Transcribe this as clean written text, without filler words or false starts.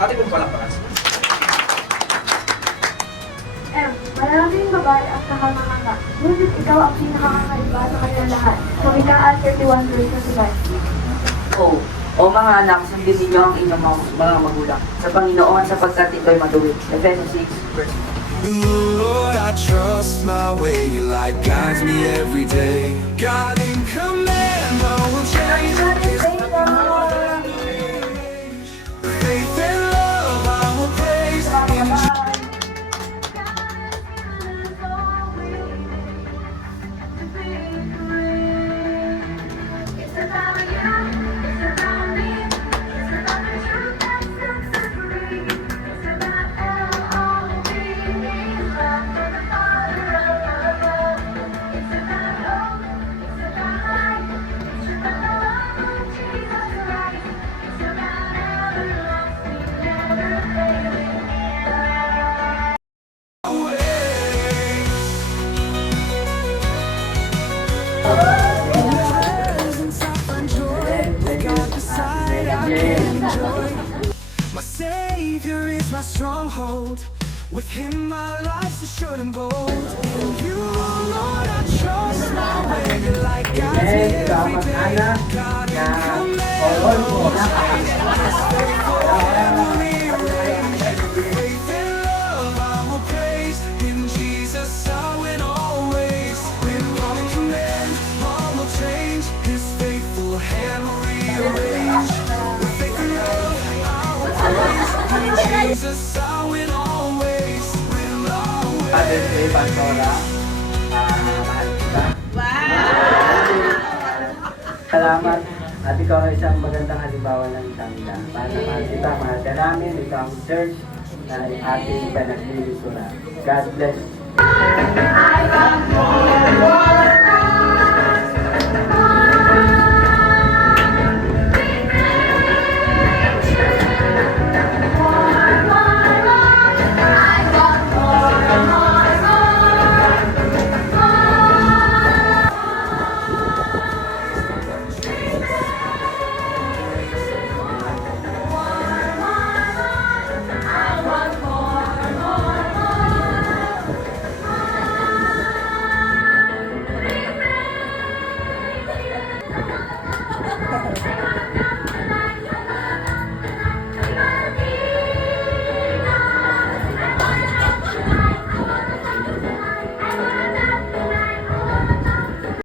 Ate kong palakpakan. Maraming babae ang nakamanganga, ngunit ikaw ang pinakakaiba sa kanilang lahat. Kawikaan 31 verse 25. O mga anak, sundin ninyo ang inyong mga magulang sa Panginoon sapagkat ito'y matuwid. Ephesians 6 verse 1. Lord, I trust my way, your light guides me every day. God in command, I will change. Faith and love, I will praise. In It's about you, it's about me, it's about the truth that sets us free. It's about L-O-V, it's love for the Father above. It's about hope, it's about life, it's about the love of Jesus Christ. It's about everlasting, never failing love. My Savior is my stronghold. With Him my life's assured and bold. In You, Lord, I trust my way. Your light guides me every day. God in command, I will change. His faithful hand will rearrange. Faith and love I will praise. In Jesus I win always. When God in command, all will change. His faithful hand will rearrange. With faith and love I will praise. In Jesus I win always. Win always. Father Day Pastora, mahal kita. Salamat at ikaw ay isang magandang halimbawa ng isang ina. Mahal kita, mahal ka namin, ito ang church na ating panaglilingkuran. God bless. I got more.